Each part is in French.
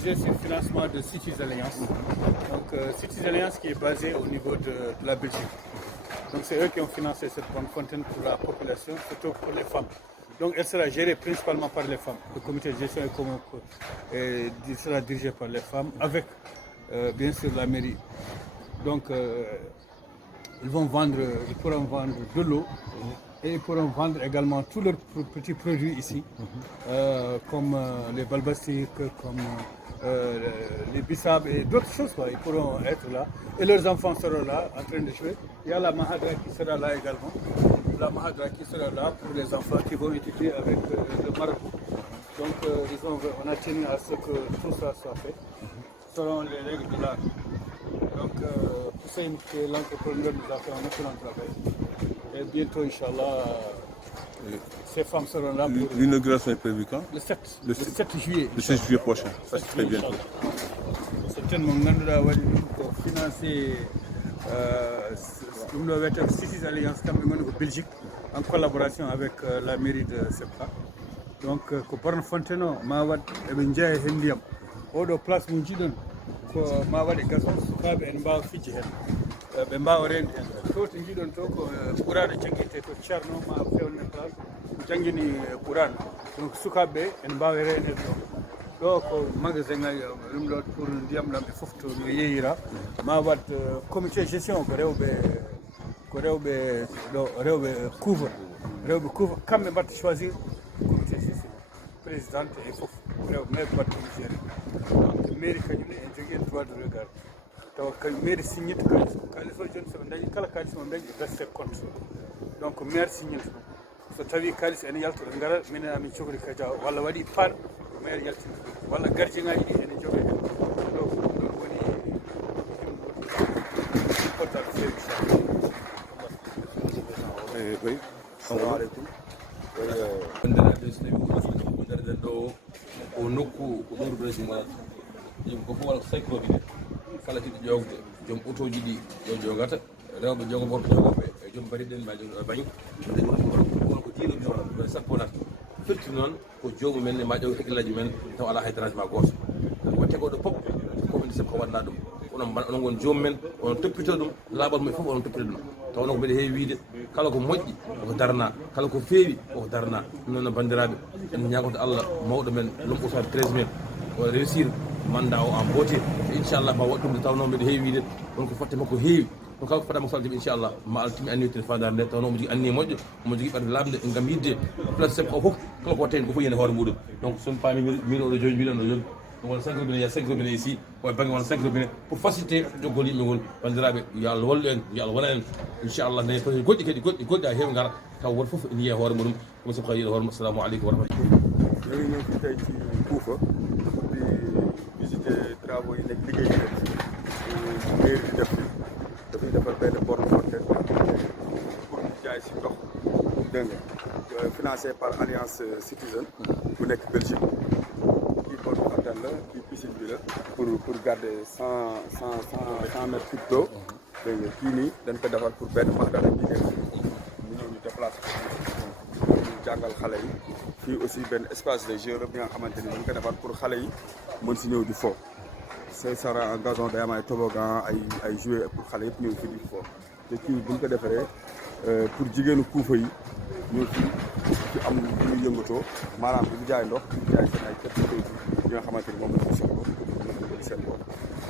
projet, c'est le financement de Cities Alliance. Donc, Cities Alliance qui est basé au niveau de la Belgique. Donc, c'est eux qui ont financé cette bonne fontaine pour la population, surtout pour les femmes. Donc, elle sera gérée principalement par les femmes. Le comité de gestion sera dirigé par les femmes, avec bien sûr la mairie. Donc, ils pourront vendre de l'eau et ils pourront vendre également tous leurs petits produits ici, comme les balbastiques, comme les bissab et d'autres choses. Ils pourront être là et leurs enfants seront là en train de jouer. Il y a la Mahadra qui sera là également. La Mahadra qui sera là pour les enfants qui vont étudier avec le Maroc. Donc on a tenu à ce que tout ça soit fait selon les règles de l'art. Donc Hussein, qui est l'entrepreneur, nous a fait un excellent travail. Et bientôt, Inch'Allah, ces femmes seront là pour... L'inauguration est prévue quand? Le 7 juillet. Le 7 juillet prochain, ça c'est très bien. Certainement, nous avons financé Cities Alliance au Belgique en collaboration avec la mairie de Septa. Donc, ko borno fonteno ma wad eɓe jeeya hen ndiyam oɗo place mo jiiɗon ko ma waɗe gason sukaɓe en mbawa fijje hen ɓe mbawa rende hen to to jiiɗon to ko ɓurano jangguinte to ceerno ma fewne place jangguini ɓurano donc sukaɓeɓe en mbawa rende hen ɗo ko magasin ngaji ɗum ɗo pour ndiyam ɗam ɓe foof to no yeeyira ma wad comité gestion ko rewɓe couvre kamɓe mbatta choisir comité gestion présidente et fof rewɓe maire mbatta ɗum géré donc mairie kañum en jogui en droit de regard tawa mairie signita kalis o joni soɓe dañi kala kalis mo dañi verse compte donc maire signita ɗum so tawi kalis ene yalta ɓe gara minen amin cohli kadia walla waɗi pan maire yaltinta ɗum walla gardien ngaji ɗi ene jogue hen ɗo ɗon woni portable fewi Oui, assalamu aleykum bandiraɓe so tawi gonɗerɗen ɗo o nokku ko ɗum rubresi ma yimɓe ko fof wala ko saykoɓe ɗe kala tiɗo ƴogde joom autoji ɗi yo jogata rewɓe jogo worɓe jogoɓe e joom bariɗen ma jogo bañi won ko diiɗo sappo nata firti noon ko jomumen e ma ƴogo heqillaji men taw ala hay dérangement goto wotte goɗo pop commune seb ko wanna ɗum onon gon jomumen onon toppito ɗum laaɓal mumen fof onon toppito ɗum taw noon ko mbiɗa heewi wiide kala ko moƴƴi koko darna kala ko feewi koko darna ɗum noon no bandiraɓe en ñagoto Allah mawɗo men lomɓotade 13 men o réussir mandat o en beauté inchallah ma waɗ ɗum nde tawno mbiɗa heewi wiide wonko fotte makko heewi ɗum kala ko fotama saldeɓe inchallah ma Allah timi anniyotir fandare nde tawno omo jogui anniye moƴƴo omo jogui ɓerde lamde gam yidde place seb o foof kala ko watte hen ko fof yiyande hoore muɗum donc somi paami min oɗo joni mbiɗon ɗo joni ɗum wona 5 robinet il y a 5 robinet ici o banggue wona 5 robinet pour faciliter ƴoggol yimɓe ngol bandiraɓe yo Allah wallu en yo Allah wona en inchallah dañen projet goɗɗi kadi goɗɗi ha heewi gara taw woto foof ene yiiya hoore muɗum ɗum sob ka yiiɗa hoore mum assalamu aleykum wa rahmatullah ñoo ngi ñëw fii tey ci Koufa di visiter travaux yi nekk liggéey bi mairie di def dafay defar benn borne fontaine pour ñu jaay si ndox dégg nga financé par Alliance Citizen bu nekk Belgique kii borne fontaine la kii piscine bi la pour garder 100 mètres cubes d'eau dégg nga kii nii dañ ko defar pour benn maxdara bi nekk ñu ñëw ñu déplacé ñu jàngal xale yi fii aussi benn espace de jeu bi nga xamante ni dañ ko defar pour xale yi mën si ñëw di fo c'est sera un gazon day am ay toboggan ay jouets pour xale yëpp ñëw fii di fo te kii bu ñu ko defaree pour jigéenu Koufa yi ñëw fii ci am lu ñu yëngatoo maanaam bu ñu jaay ndox di jaay seen ay quelques produits yi nga xamante ni moom la ñu soxla di seen bopp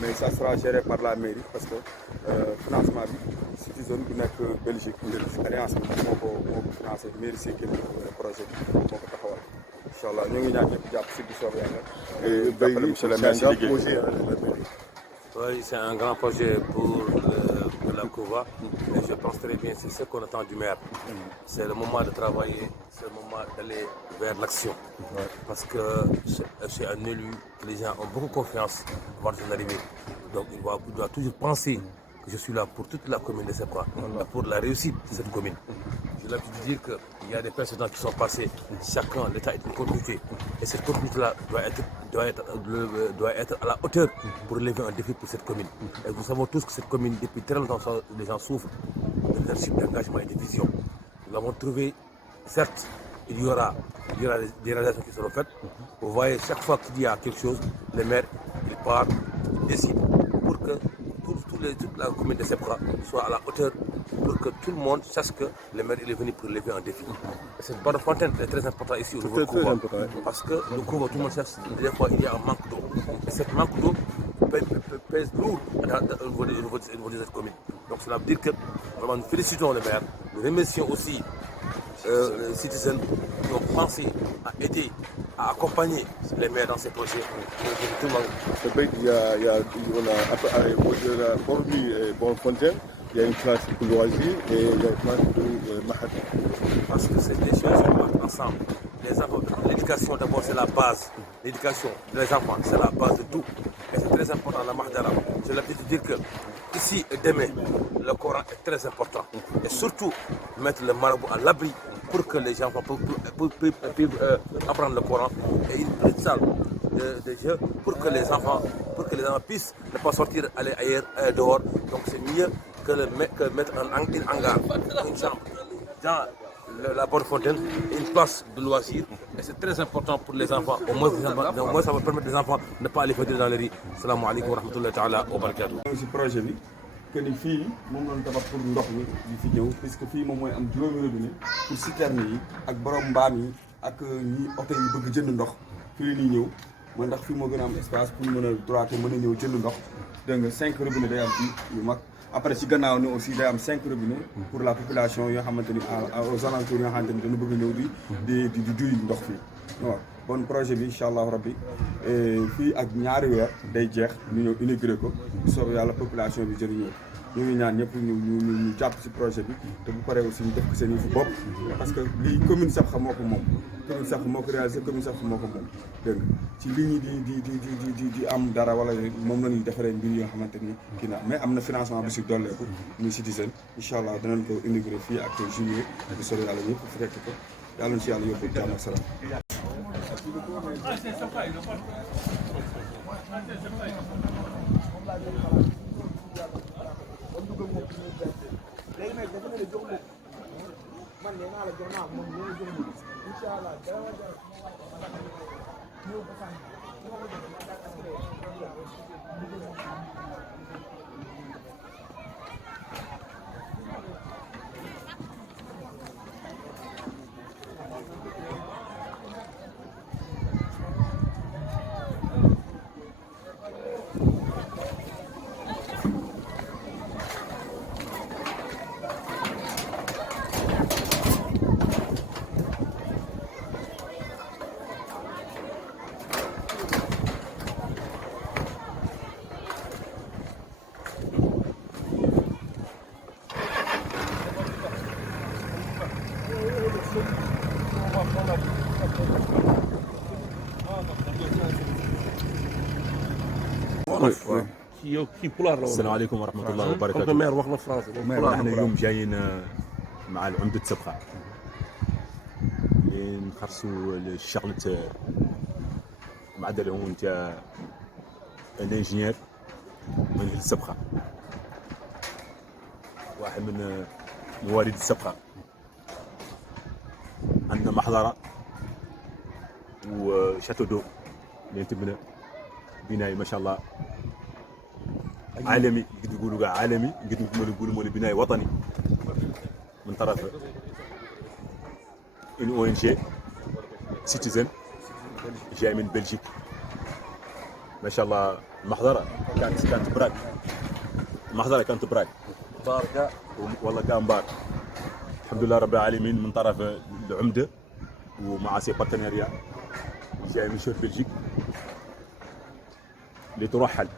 mais ça sera géré par la mairie parce que financement bi Citizen bu nekk Belgique alliance bi moo ko financé mairie si génn projet bi moo ko taxawal incha allah ñoo ngi ñaan ñëpp jàpp si bu soobee yàlla jàppale monsieur le maire si liggéey. Oui, c'est un grand projet pour la Kouva et je pense très bien c'est ce qu'on attend du maire. C'est le moment de travailler, c'est le moment d'aller vers l'action. Parce que c'est un élu, les gens ont beaucoup confiance avant son arrivée. Donc il doit toujours penser que je suis là pour toute la commune de Septa, pour la réussite de cette commune. J'ai l'habitude de dire qu'il y a des précédents qui sont passés. Chacun, l'État est une continuité. Et cette continuité-là doit être à la hauteur pour relever un défi pour cette commune. Et nous savons tous que cette commune, depuis très longtemps, les gens souffrent de leadership, d'engagement et de vision. Nous l'avons trouvé, certes, il y aura des réalisations qui seront faites. Vous voyez, chaque fois qu'il y a quelque chose, le maire, il part, il décide pour que toute la commune de Sebkha soit à la hauteur, pour que tout le monde sache que le maire il est venu pour lever un défi. Et cette bonne fontaine est très importante ici au niveau du Kouva, parce que le Kouva, tout le monde cherche, des fois il y a un manque d'eau. Et cette manque d'eau pèse lourd au niveau de cette commune. Donc cela veut dire que vraiment nous félicitons le maire, nous remercions aussi les citoyens qui ont pensé à aider, à accompagner les maires dans ces projets. Tout le monde. Hormis Bonnefontaine, il y a une classe pour loisirs et il y a une classe pour Mahat. Parce que c'est des choses qui marchent ensemble. Les enfants, l'éducation d'abord c'est la base. L'éducation des enfants c'est la base de tout. Et c'est très important la Mahdara. J'ai l'habitude de dire que ici et demain, le Coran est très important. Et surtout mettre le marabout à l'abri pour que les enfants puissent apprendre le Coran. Et une petite salle de jeu pour que les enfants puissent ne pas sortir, aller ailleurs, dehors. Donc c'est mieux que mettre une hangar, une chambre dans la bonne fontaine, une place de loisirs. Et c'est très important pour les enfants. Au moins ça va permettre aux enfants de ne pas aller faire dans les rues. Salam alaikum wa rahmatullahi ta'ala wa barakatuh. si projet bi que ni fii moom lañ tabax pour ndox mi di fi ñëw puisque fii moom mooy am juróomi robinet pour citerne yi ak borom mbaam yi ak ñi oto yi bëgg jënd ndox fii la ñuy ñëw mooy ndax fii moo gën a am espace pour mën a droite mën a ñëw jënd ndox dégg nga 5 robinet day am fii yu mag. Après ci gannaaw ni aussi day am 5 robinets pour la population yoo xamante ni aux alentours yoo xamante ni dañu bëgg ñëw di duy ndox fii waaw bon projet bi incha allah rabbi fii ak ñaari weer day jeex ñu ñëw inauguré ko soob yàlla population bi jëriñoo ñu ngi ñaan ñëpp ñu jàpp ci projet bi te bu paree aussi ñu def ko seen yëfu bopp parce que lii commune Sebkha moo ko moom commune Sebkha moo ko réalisé commune Sebkha moo ko moom dégg nga ci li ñu di am dara wala moom la ñuy defaree mbir yoo xamante ni kii na mais am na financement bi si dolleeku muy citizen incha allah danañ ko inauguré fii ak juillet bu soobee yàlla ñëpp fekk ko yàlla na si yàlla yóbbu jàmm ak salaam. السلام عليكم ورحمة الله وبركاته. نحن اليوم جايين مع العمدة سبخة نخرسوا الشغلة معدل هو انت الانجينير من السبخة، واحد من موارد السبخة. عندنا محضرة وشاتو دو اللي تبنى بناية ما شاء الله عالمي، قد يقولوا عالمي، قد يقولوا بناية وطني من طرف ان او ان جي سيتيزن جاي من بلجيك. ما شاء الله المحضرة كانت براك، المحضرة كانت براك باركة والله كان بارك. الحمد لله رب العالمين من طرف العمدة ومع سي بارتنيريا جاي من شوف بلجيك لترحل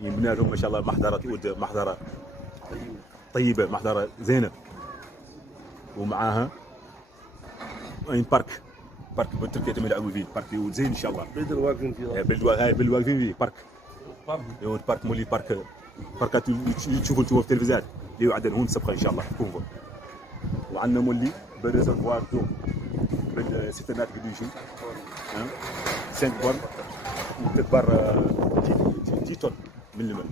يبنى لهم ما شاء الله محضرة تعود محضرة طيبة، محضرة زينة، ومعاها وين بارك بالتركيا تم يلعبوا فيه، بارك يعود زين ان شاء الله. بلد الواقفين فيه، بلد الواقفين فيه بارك يعود بارك مولي باركات تشوفوا انتوا في التلفزيون اللي يعدل هون سبخة ان شاء الله كوفا. وعندنا مولي بالريزرفوار تو بالسيترنات قد يجوا 5 بار وتكبر 10 طن من الماء.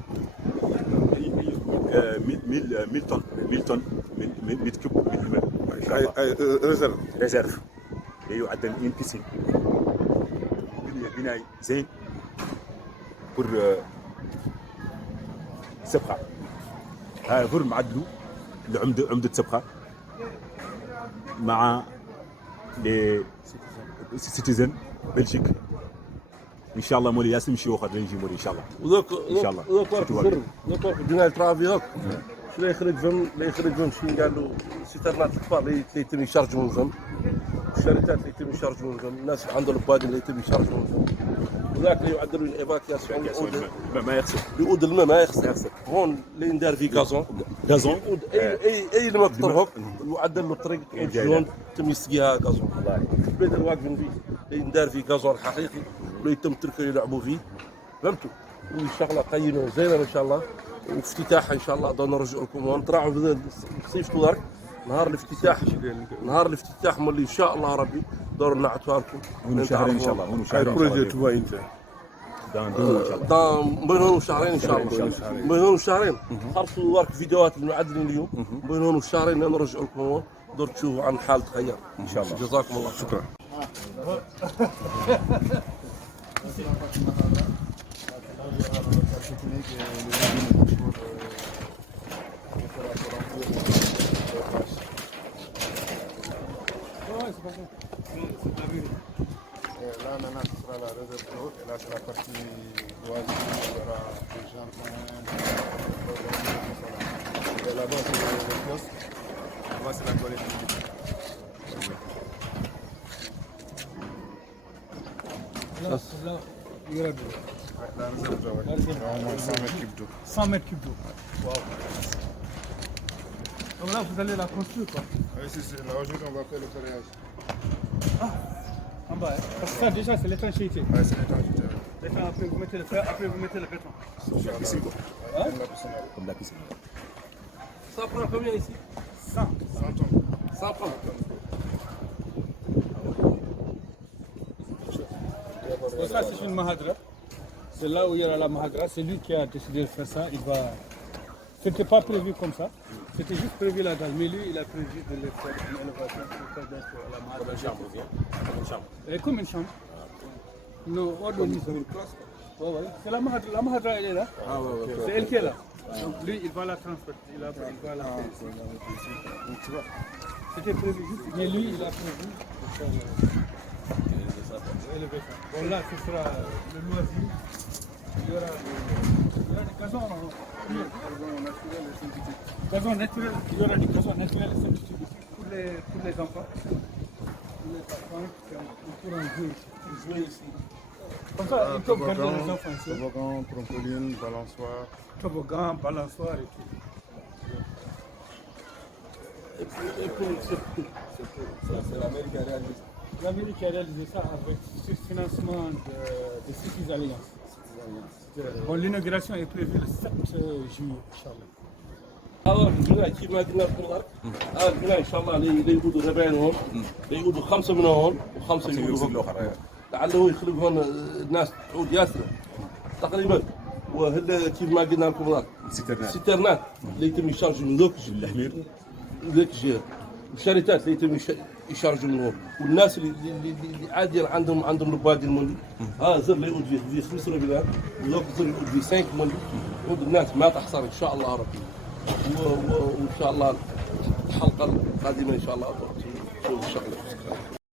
1000 tonnes 1000 tonnes 100 كوب من الماء ان شاء الله ريزيرف يعدل ان بيسين بناء زين بور سبخه هاي فور معدلو عمده سبخه مع لي سيتيزن بلجيك ان شاء الله مولي ياسم شي واحد يجي مولي ان شاء الله وذوك ان شاء الله ذوك بناء ترافي هوك شنو يخرج فم شنو قال له سيترنات الكبار اللي يتم يشارجوا من فم الشركات اللي يتم يشارجوا من فم الناس اللي عندهم البادي اللي يتم يشارجوا من فم وذاك اللي يعدلوا الايفاكياسيون ما يخسر يعود الماء ما يخسر هون اللي ندار فيه غازون يعود اي لما كثر هوك يعدل له الطريق جون تم يسقيها غازون البيت اللي واقفين فيه اللي ندار فيه غازون حقيقي ولا يتم تركه يلعبوا فيه فهمتوا والشغله قيمه وزينه ان شاء الله وافتتاحها ان شاء الله دون نرجع لكم هون طلعوا في الصيف دارك نهار الافتتاح مولي ان شاء الله ربي دور نعطوها لكم ونو شهرين ان شاء الله ونو شهرين البروجي تبع انت بين هون وشهرين ان شاء الله بين هون وشهرين خلصوا دارك فيديوهات المعدلين اليوم بين هون وشهرين نرجع لكم هون دور تشوفوا عن حال تغير ان شاء الله جزاكم الله شكرا Là, maintenant, ce sera la réserve d'eau. Et là, c'est la partie loisir. Il y aura des jardins. Et là-bas, c'est le poste. Là-bas, c'est la toilette publique. Là, il y aura de l'eau. Ouais, la réserve d'eau, ouais. Il y aura au moins 100 mètres cubes d'eau. 100 mètres cubes d'eau. Waouh. Donc là, vous allez la construire, quoi. Oui, c'est là aujourd'hui, on va faire le carrelage. En bas, hein. Parce que ça, déjà, c'est l'étanchéité. Ouais, c'est l'étanchéité. L'étang, après, vous mettez le fer, après, vous mettez le béton. comme la piscine ça prend combien ici 100. 100 tonnes. 100 francs Et ça, c'est une mahadra. C'est là où il y aura la mahadra. C'est lui qui a décidé de faire ça. C'était pas prévu comme ça. C'était juste prévu la dalle. Mais lui, il a prévu de le faire une élévation pour faire sur la mahadra. comme une chambre comme une chambre Et comme une chambre. Non, on donne une place. Ouais, ouais. C'est la mahadra. La mahadra, elle est là. Ah ouais, C'est elle qui est là. Donc lui, il va la transférer. Il va la faire. Tu vois. C'était prévu juste. Mais lui, il a prévu de faire élever ça. Bon, là, ce sera le loisir. Il y aura du gazon naturel et synthétique. Gazon naturel, il y aura du gazon naturel et synthétique pour les enfants. Pour les enfants qui pourront jouer ici. Comme ça, ils peuvent garder les enfants ici. Toboggan, trampoline, balançoire. Toboggan, balançoire et tout. c'est l'Amérique qui a réalisé. L'Amérique a réalisé ça avec ce financement de Cities Alliance. Bon, l'inauguration est prévue le 7 juillet, Inch'Allah. هذا البناء كيف ما قلنا لكم هذا البناء ان شاء الله اللي يقودوا ربعين هون اللي يقودوا 5 من هون وخمسه يقودوا هون لعله يخلق هون الناس تعود ياسره تقريبا وهلا كيف ما قلنا لكم هناك سيترنات اللي يتم يشارجوا من ذوك الحمير ذيك الجهه والشركات اللي يتم يشارجوا من هون والناس اللي عادي عندهم البادي المولي هذا زر اللي يقود فيه 5 ربيعات وذوك زر يقود فيه 5 مولي يقود الناس ما تحصل ان شاء الله ربي وان شاء الله الحلقه القادمه ان شاء الله تشوف الشغله